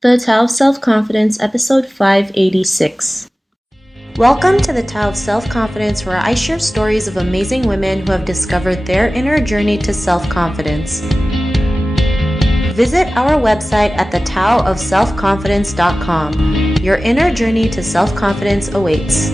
The Tao of Self-Confidence, episode 586. Welcome to the Tao of Self-Confidence, where I share stories of amazing women who have discovered their inner journey to self-confidence. Visit our website at thetaoofselfconfidence.com. Your inner journey to self-confidence awaits.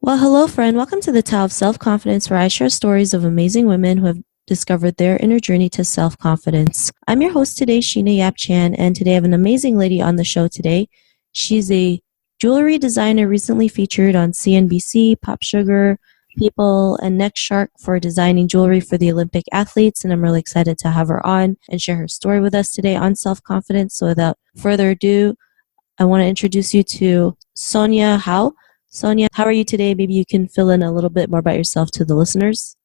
Well, hello, friend. Welcome to the Tao of Self-Confidence, where I share stories of amazing women who have discovered their inner journey to self-confidence. I'm your host today, Sheena Yap Chan, and today I have an amazing lady on the show today. She's a jewelry designer recently featured on CNBC, Pop Sugar, People, and Nextshark for designing jewelry for the Olympic athletes, and I'm really excited to have her on and share her story with us today on self-confidence. So without further ado, I want to introduce you to Sonia Hou. Sonia, how are you today? Maybe you can fill in a little bit more about yourself to the listeners.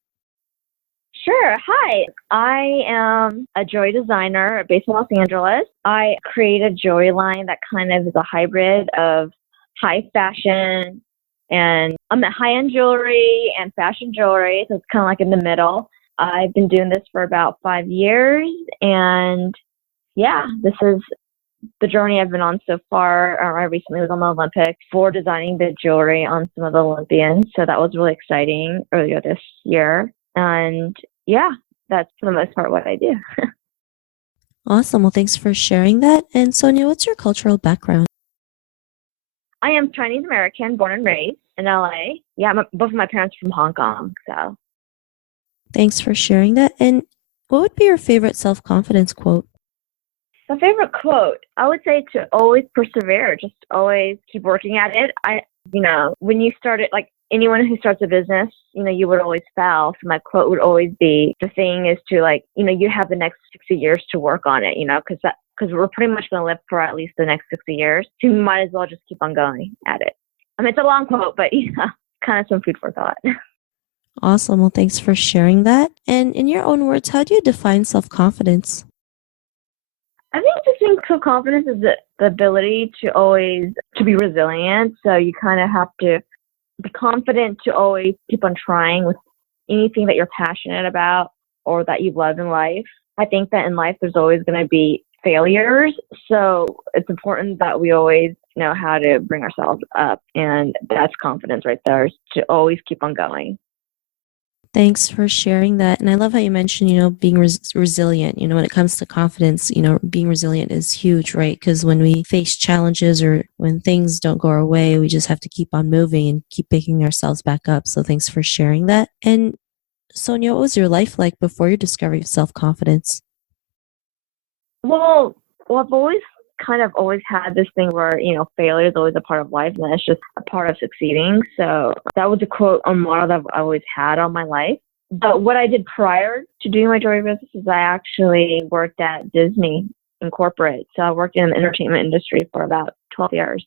Sure. Hi. I am a jewelry designer based in Los Angeles. I create a jewelry line that kind of is a hybrid of high fashion and I'm at high-end jewelry and fashion jewelry, so it's kind of like in the middle. I've been doing this for about 5 years, and yeah, this is the journey I've been on so far. I recently was on the Olympics for designing the jewelry on some of the Olympians, so that was really exciting earlier this year. And yeah, that's for the most part what I do. Awesome. Well, thanks for sharing that. And Sonia, what's your cultural background? I am Chinese American, born and raised in LA. Yeah, both of my parents are from Hong Kong. So Thanks for sharing that. And what would be your favorite self-confidence quote? my favorite quote, I would say to always persevere, just always keep working at it. When you started, like anyone who starts a business, you would always fail. So my quote would always be, the thing is to you have the next 60 years to work on it, because we're pretty much going to live for at least the next 60 years. So you might as well just keep on going at it. I mean, it's a long quote, but kind of some food for thought. Awesome. Well, thanks for sharing that. And in your own words, how do you define self-confidence? I think just being self-confidence is the ability to be resilient. So you kind of have to be confident to always keep on trying with anything that you're passionate about or that you love in life. I think that in life there's always going to be failures. So it's important that we always know how to bring ourselves up. And that's confidence right there, is to always keep on going. Thanks for sharing that. And I love how you mentioned, being resilient. When it comes to confidence, being resilient is huge, right? Because when we face challenges or when things don't go our way, we just have to keep on moving and keep picking ourselves back up. So thanks for sharing that. And Sonia, what was your life like before your discovery of self-confidence? Well, I've always had this thing where, failure is always a part of life and that's just a part of succeeding. So that was a quote or motto that I've always had all my life. But what I did prior to doing my jewelry business is I actually worked at Disney in corporate. So I worked in the entertainment industry for about 12 years.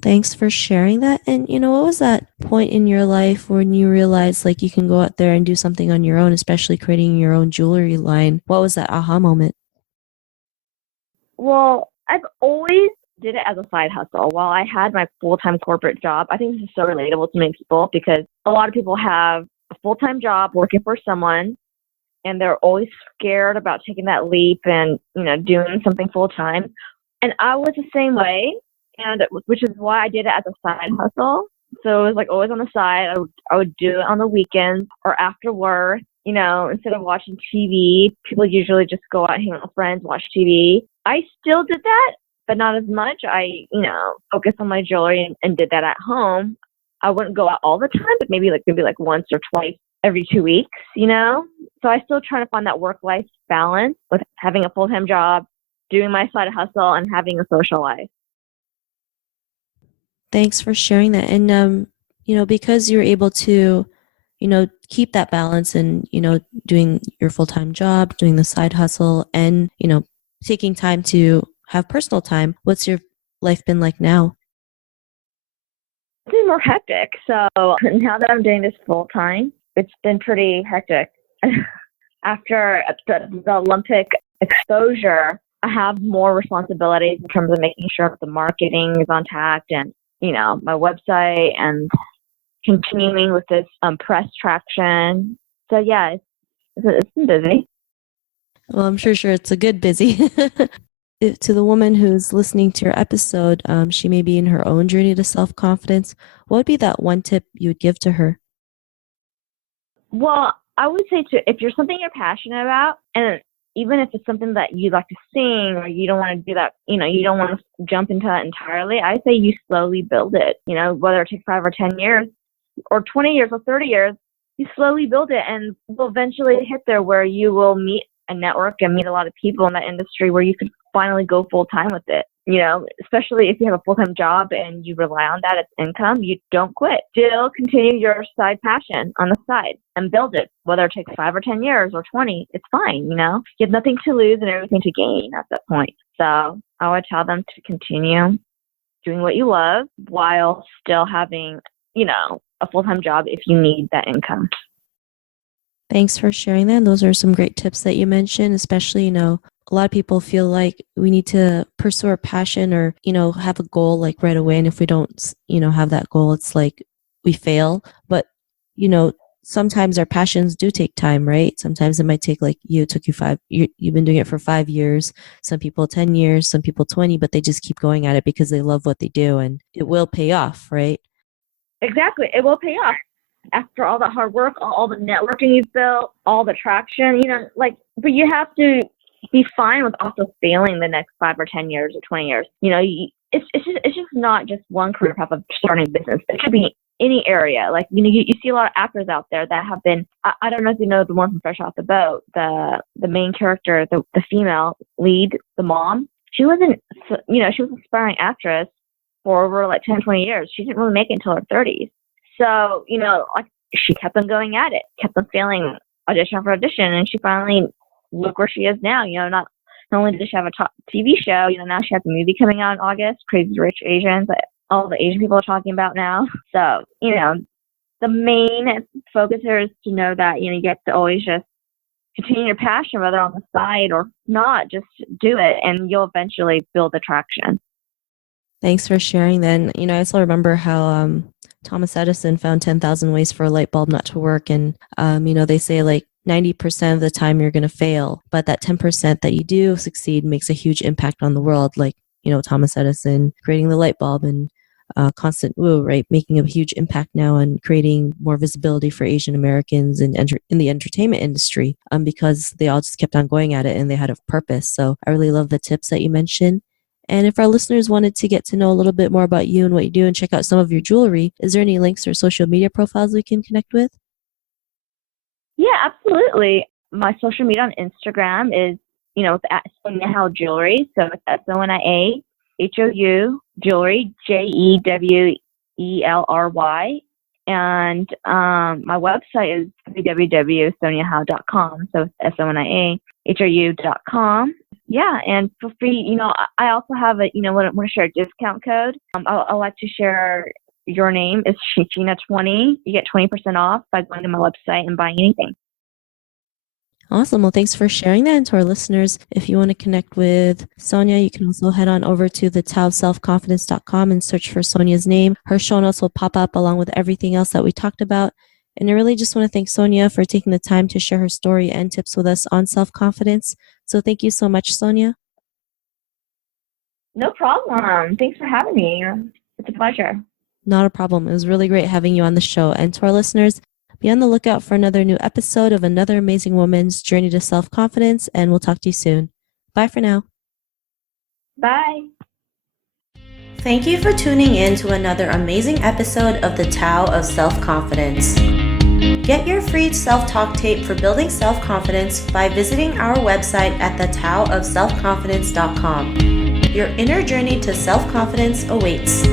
Thanks for sharing that. And, what was that point in your life when you realized you can go out there and do something on your own, especially creating your own jewelry line? What was that aha moment? Well, I've always did it as a side hustle. While I had my full-time corporate job, I think this is so relatable to many people because a lot of people have a full-time job working for someone and they're always scared about taking that leap and, doing something full-time. And I was the same way, which is why I did it as a side hustle. So it was always on the side. I would do it on the weekends or after work, instead of watching TV. People usually just go out, hang out with friends, watch TV. I still did that, but not as much. I, focused on my jewelry and did that at home. I wouldn't go out all the time, but maybe once or twice every 2 weeks, So I still try to find that work-life balance with having a full-time job, doing my side hustle, and having a social life. Thanks for sharing that. And, because you're able to, keep that balance and, doing your full-time job, doing the side hustle and, taking time to have personal time, what's your life been like now? It's been more hectic. So now that I'm doing this full-time, it's been pretty hectic. After the Olympic exposure, I have more responsibilities in terms of making sure that the marketing is on tact and, my website and continuing with this press traction. So yeah, it's been busy. Well, I'm sure it's a good busy. To the woman who's listening to your episode, she may be in her own journey to self-confidence. What would be that one tip you would give to her? Well, I would say if you're something you're passionate about, and even if it's something that you like to sing or you don't want to do that, you don't want to jump into that entirely, I say you slowly build it, whether it takes 5 or 10 years or 20 years or 30 years, you slowly build it and will eventually hit there where you will meet a network and meet a lot of people in that industry where you could finally go full time with it. Especially if you have a full-time job and you rely on that as income, you don't quit. Still continue your side passion on the side and build it, whether it takes 5 or 10 years or 20, it's fine. You have nothing to lose and everything to gain at that point. So I would tell them to continue doing what you love while still having, a full-time job if you need that income. Thanks for sharing that. Those are some great tips that you mentioned, especially, a lot of people feel like we need to pursue our passion or, have a goal like right away. And if we don't, have that goal, it's like we fail. But, sometimes our passions do take time, right? Sometimes it might take like it took you you've been doing it for 5 years, some people 10 years, some people 20, but they just keep going at it because they love what they do and it will pay off, right? Exactly. It will pay off. After all that hard work, all the networking you've built, all the traction, but you have to be fine with also failing the next 5 or 10 years or 20 years. It's just not just one career path of starting a business. It could be any area. Like, you see a lot of actors out there that have been, I don't know if you know the one from Fresh Off the Boat, the main character, the female lead, the mom, she was an aspiring actress for over like 10, 20 years. She didn't really make it until her 30s. So, like she kept on going at it, kept on failing audition after audition, and she finally look where she is now. Not only does she have a top TV show, now she has a movie coming out in August, Crazy Rich Asians, that all the Asian people are talking about now. So, the main focus here is to know that, you get to always just continue your passion, whether on the side or not, just do it, and you'll eventually build the traction. Thanks for sharing then. I still remember how Thomas Edison found 10,000 ways for a light bulb not to work. And, they say like 90% of the time you're going to fail, but that 10% that you do succeed makes a huge impact on the world. Like, Thomas Edison creating the light bulb and Constant Wu, right? Making a huge impact now on creating more visibility for Asian Americans in the entertainment industry because they all just kept on going at it and they had a purpose. So I really love the tips that you mentioned. And if our listeners wanted to get to know a little bit more about you and what you do and check out some of your jewelry, is there any links or social media profiles we can connect with? Yeah, absolutely. My social media on Instagram is, at Sonia Hou Jewelry. So it's SONIAHOU Jewelry, JEWELRY. And my website is www.soniahou.com. So it's SONIAHOU.com. Yeah, and feel free, I also have want to share a discount code. I like to share your name is Shishina20. You get 20% off by going to my website and buying anything. Awesome. Well, thanks for sharing that. And to our listeners, if you want to connect with Sonia, you can also head on over to thetaoofselfconfidence.com and search for Sonia's name. Her show notes will pop up along with everything else that we talked about. And I really just want to thank Sonia for taking the time to share her story and tips with us on self-confidence. So thank you so much, Sonia. No problem. Thanks for having me. It's a pleasure. Not a problem. It was really great having you on the show. And to our listeners, be on the lookout for another new episode of another amazing woman's journey to self-confidence, and we'll talk to you soon. Bye for now. Bye. Thank you for tuning in to another amazing episode of the Tao of Self-Confidence. Get your free self-talk tape for building self-confidence by visiting our website at thetaoofselfconfidence.com. Your inner journey to self-confidence awaits.